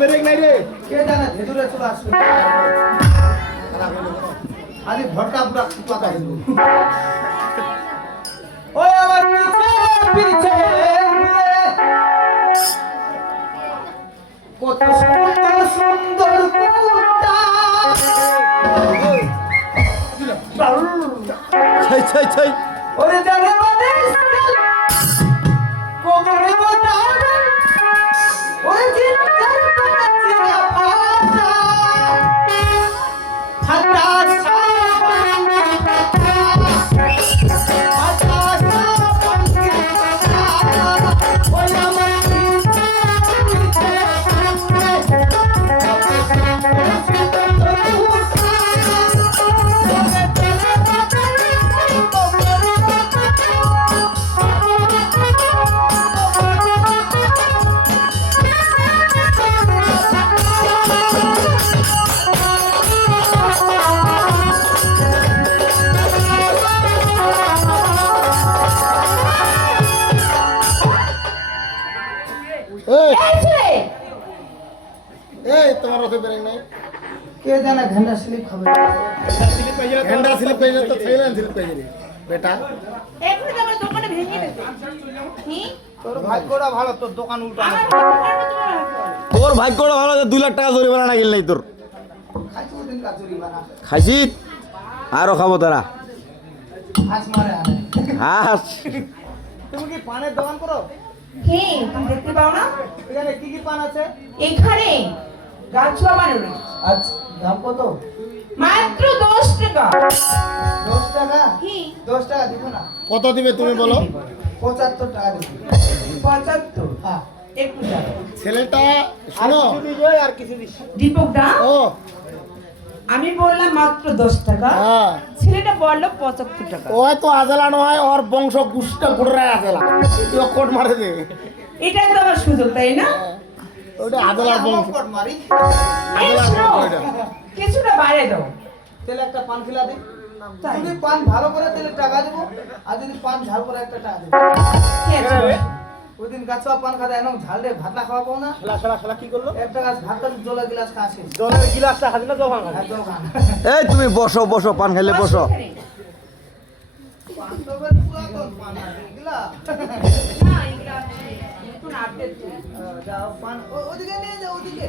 বেরেক নাই রে কে জানে ভেতরে চলে আসবে আরে ভটকা পুরা কথা বলবো ওই আমার পিছে কত সুন্দর সুন্দর কুত্তা ছাই ছাই ছাই ওরে জানে মানে কোমরে বটা ওরে জিন্দার পাচিরা ফাটা ফাটা এই তোমার রথে বেরেক নাই কে জানে ঘন্টা স্লিপ খাবে ঘন্টা স্লিপ পেয়ে তো থাইল্যান্ড স্লিপ পেয়ে রে বেটা এখন আমার দোকানে ভেঙে দিতে কি তোর ভাগ্যটা ভালো তোর দোকান উল্টা আমার দোকানে তোর ভাগ্যটা ভালো যে 2 লাখ টাকা জরিমানা না গেল নাই তোর খাইছো দিন কাজুরি বানা খাইছি আরো খাবো তারা হাঁস মারে আনে হাস তুমি কি পানের দোকান করো হে তুমি দেখতে পাও না এখানে কি কি পান আছে এখানে গাছুয়া বানানো আচ্ছা দাম কত মাত্র 10 টাকা 10 টাকা কি 10 টাকা দিব না কত দিবে তুমি বলো 75 টাকা দিব 75 হ্যাঁ একটু দাও ছেলেটা শোনো আর কিছু দিস দীপক দা ও আমি বললাম মাত্র 10 টাকা হ্যাঁ ছেলেটা বললো 75 টাকা ওই তো আজলা নয় ওর বংশ গুষ্টা গুড়রায় আজলা তুই কোট মারে দে এটাই তো আমার সুযোগ তাই না ওটা আজলার বংশ কট মারি এই আজলার শোনো, বংশ এটা কিছুটা বাইরে দাও তেলে একটা পান খিলা দি তাই। যদি পান ভালো করে তেলে টাকা দেব আর যদি পান ঝাল করে একটা টাকা দেব ঠিক আছে ওই দিন গাছুয়া পান খাতে এরকম ঝাল দিয়ে ভাত না খাওয়া পাও না খেলা কি করলো একটা গাছ ভাতটা জলের গিলাস খাসি জলের গিলাসটা হাতে না জমা হ্যাঁ দোকান এই তুমি বসো বসো পান খাইলে বসো পান তো বেশ পুরাতন পান আছে এগুলা না এগুলা আছে নতুন আপডেট যাও পান ওদিকে নিয়ে যাও ওদিকে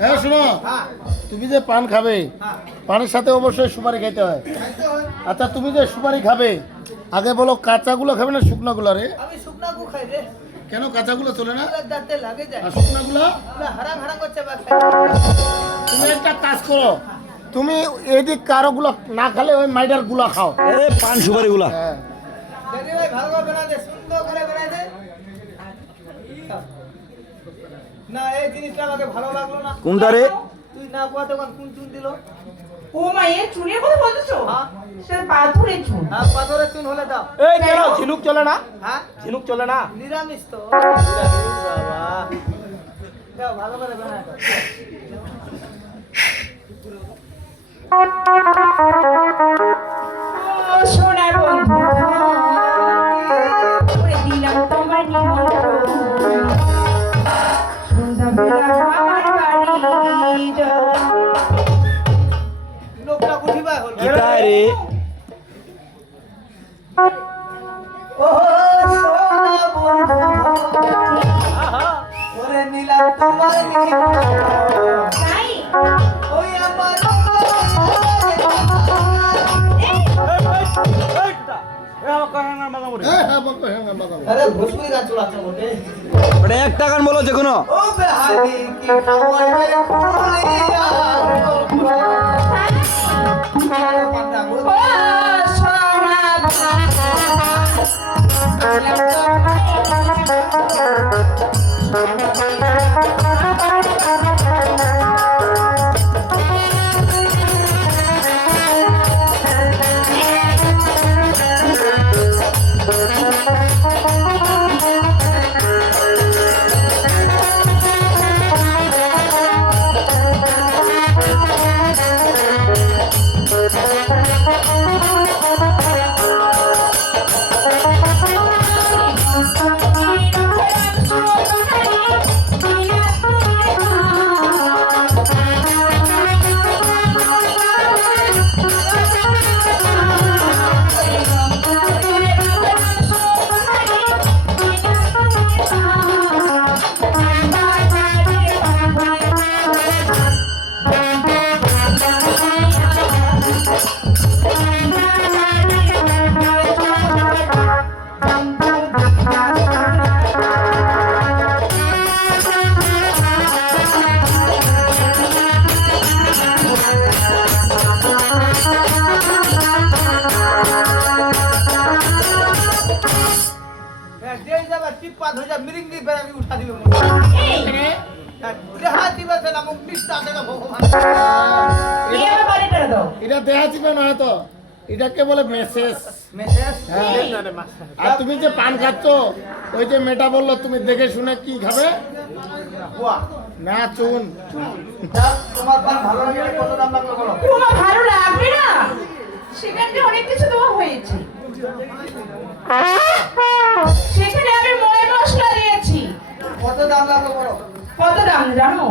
হ্যাঁ শোনো হ্যাঁ তুমি যে পান খাবে হ্যাঁ পানের সাথে অবশ্যই সুপারি খাইতে হয় খাইতে হয় আচ্ছা তুমি যে সুপারি খাবে আগে বলো কাঁচাগুলো খাবে না শুকনাগুলো রে আমি শুকনা গু খাই রে কেন কাঁচাগুলো চলে না ওগুলা দাঁতে লাগে যায় আর শুকনাগুলো ওগুলা হারাম হারাম করছে বা খাই তুমি একটা কাজ করো তুমি এদিক কারোগুলো না খেলে ওই মাইডার গুলা খাও এই পান সুপারি গুলা হ্যাঁ দিদি ভাই ভালো করে বানা দে সুন্দর করে বানা দে না এই জিনিসটা আমাকে ভালো লাগলো না কোনটা রে তুই না কোয়া তখন কোন চুন দিল ও মা এ চুনের কথা বলতেছো হ্যাঁ। সেটা পাথরের চুন হ্যাঁ পাথরের চুন হলে দাও এই কেন ঝিনুক চলে না হ্যাঁ ঝিনুক চলে না নিরামিষ তো বাবা দাও ভালো করে বানা দাও ও সোনার বন্ধু ওরে দিলাম তোমার নিমন্ত্রণ সন্ধ্যাবেলা আমার বাড়ি যাও। লোকটা উঠিবা হল কিতা রে ও সোনা বন্ধু ওরে নীলাম তোমার নিমন্ত্রণ তাই ওই আমার হ্যাঁ হ্যাঁ বলবো হ্যাঁ হ্যাঁ বাজাবো আরে ভোজপুরি গান চলাচ্ছে বটে ওটা একটা গান বলো যে কোনো ও বেহারি কি খবর রে ফুলিয়া ও সোনা ধরে যা মিরিঙ্গি বেড়াবি উঠা দিবে এই দেহা দিবে না মুখ নিষ্ঠা আছে না ভগবান এই আমার বাড়িটা দাও এটা দেহা চিপে নয় তো, এটাকে বলে মেসেজ। মেসেজ হ্যাঁ। আর তুমি যে পান খাচ্ছ, ওই যে মেয়েটা বললো তুমি দেখে শুনে কি খাবে? বুয়া না, চুন। যা তোমার পান ভালো লাগে কত দাম লাগবে বলো তোমার ভালো লাগবে না সেখানে অনেক কিছু দেওয়া হয়েছে সেখানে আমি ময় মশলা দিয়েছি কত দাম লাগবে বলো কত দাম জানো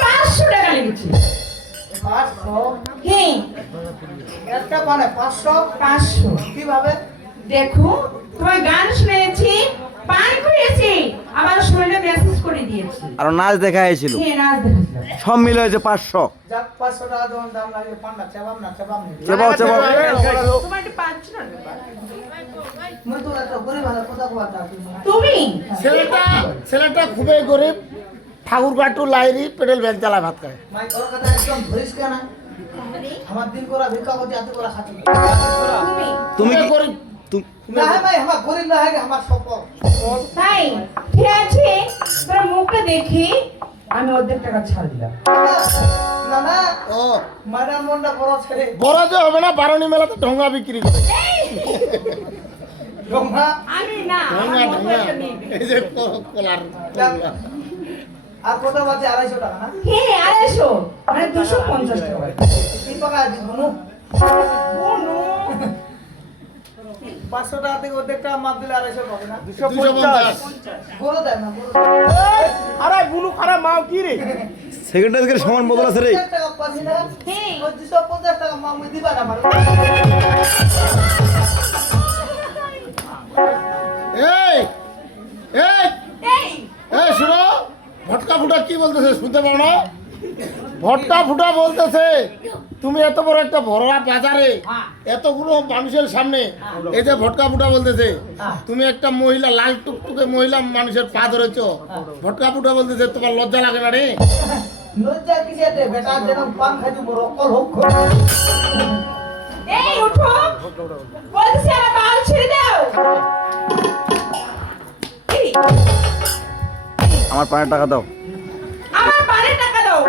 500 টাকা লেগেছে 500 হ্যাঁ একটা পানে 500 500 কিভাবে দেখো তোমার গান শুনেছি পান করেছি আবার শরীরে মেসেজ করে দিয়েছি আর নাচ দেখা হয়েছিল, হ্যাঁ নাচ দেখেছিলাম সব মিলে হয়েছে 500। যাক 500 টাকা যখন দাম লাগে পান্ডা চাবাম না চাবাম নি চেবাও চেবাও। তোমার একটু পাঁচ না মই তো একটা গরিব ভালো কথা কথা তুমি ছেলেটা খুবই গরিব, ঠাকুর কাটু লাইরি পেটেল ভ্যান চালায় ভাত খায়। মাই ওর কথা একদম ধরিস কেন আমার দিন করা ভিক্ষা করতে এত করা খাতি তুমি তুমি কি গরিব। না है भाई हमारा गरीब ना है कि हमारा सपो তাই ঠিক আছে তোর মুখটা দেখি আমি অর্ধেক টাকা ছাড় দিলাম না না ও ম্যাডাম মনটা বড় ছেলে বড় যে হবে না, বারণী মেলাতে ঢোঙ্গা বিক্রি করে। গঙ্গা আমি না ঢোঙ্গা আমার ঢোঙ্গা পয়সা নেই এই যে কলার আর কত বাজে 250 টাকা না হ্যাঁ 250 মানে 250 টাকা কি টাকা দি বুনু 500 টাকা থেকে অর্ধেক টাকা মাপ দিলে 250 পাবে না 250। বলো দেয় না বলো আরে বুলু খারাপ মাও কি রে? সেকেন্ডারি সমান বদল আছে রে। 250 টাকা পাবি না হ্যাঁ 250 টাকা মাপ দিবা না আমার এই এই এই এই শুনো, ভটকা ফুটা কি বলতেছে শুনতে পাও না? ভটকা ফুটা বলতেছে তুমি এত বড় একটা ভরোয়া বাজারে এতগুলো মানুষের সামনে এই যে ভটকা ফুটা বলতেছে তুমি একটা মহিলা লাল টুকটুকে মহিলা মানুষের পা ধরেছো, ভটকা ফুটা বলতেছে তোমার লজ্জা লাগে না রে? লজ্জা কিসে দে বেটা যেন পান খাই তুমি রকল হোক এই উঠো বলছি আমার বাল ছেড়ে দাও এই, আমার 5 টাকা দাও। আমার বালের টাকা দাও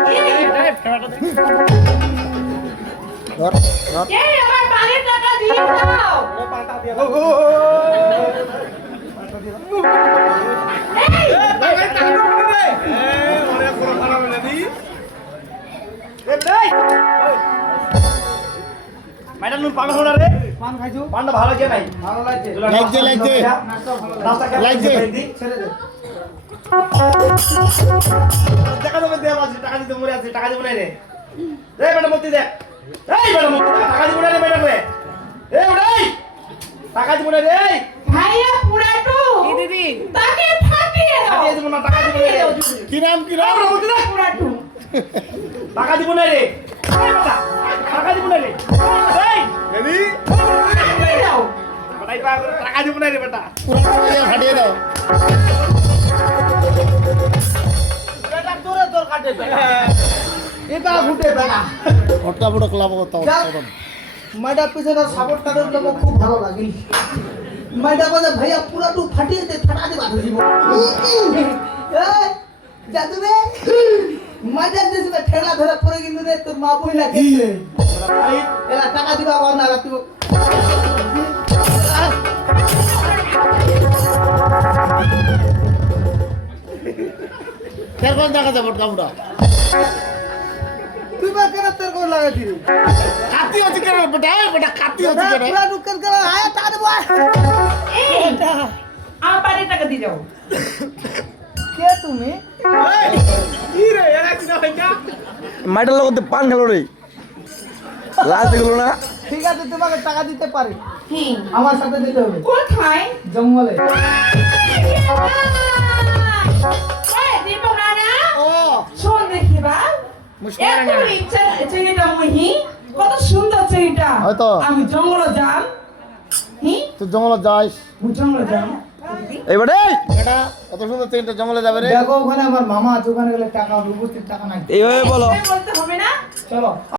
ধর, ধর। এই আমার বালের টাকা দিয়ে দাও এই ম্যাডাম তুমি পান খাও না রে? পান খাইছো পানটা ভালো যে নাই? ভালো লাগছে লাগছে লাগছে রাস্তা কেমন লাগছে। ছেড়ে দে দেখা যাবে দেব আছে, টাকা দিতে মরে আছে, টাকা দিব না রে। রে ম্যাডাম মতি দে। এই ম্যাডাম মতি দে, টাকা দিব না রে ম্যাডাম রে। এই উড়াই। টাকা দিব না রে। এই ভাইয়া পুরাটু কি দিদি তাকে ফাটিয়ে দাও দিয়ে দিব না, টাকা দিব না রে। কি নাম কি নাম? মতি দে। পুরাটু টাকা দিব না রে। এই বেটা, টাকা দিব না রে। এই বেবি। ফাটিয়ে দাও বেটা ইবা টাকা দিব না রে বেটা। পুরো ফাটিয়ে দাও। বেটা তোরে তোর কাটে বেটা এটা ফুটে বেটা ভটকা ফুটা ক্লাব করতাম। মাইডা পিছনে সাপোর্ট কাটার লোক খুব ভালো লাগে মাইডা বাজে ভাইয়া পুরা টু ফাটিয়ে দে ফাটা দে বাধা দিব এই জাদু রে মাইডা দিস না ঠেলা ধরে পড়ে কিন্তু রে তোর মা বই না গেছে এলা টাকা দিবা আর না রাখতিব কেরকম দেখা যায় ভটকা ফুটা? তুই বা কেন তোর কোন লাগাতি রে কাতি হচ্ছে কেন বেটা? এই বেটা কাতি হচ্ছে কেন? পুরা টু কেন কেন আয় টাকা দেব এই আমার বাড়ির টাকা দিয়ে যাও কে তুমি কি রে এরা কি না ভাই? মাইটার লগতে পান খেলো রে, লাজ দেখলো না? ঠিক আছে তোমাকে টাকা দিতে পারি হ্যাঁ আমার সাথে দিতে হবে কোথায় জঙ্গলে এই দিব না না ও শোন দেখি বা মুশকিল এত না। ইচ্ছা চেহারা মহি কত সুন্দর চেহারা হয়তো। আমি জঙ্গল যাম হি তুই জঙ্গলে যাইস জঙ্গল যাম এইবারে বেটা কত সুন্দর তিনটা জঙ্গলে যাবে রে। দেখো ওখানে আমার মামা আছে ওখানে গেলে টাকা উপস্থিত টাকা নাই এইভাবে বলো। বলতে হবে না চলো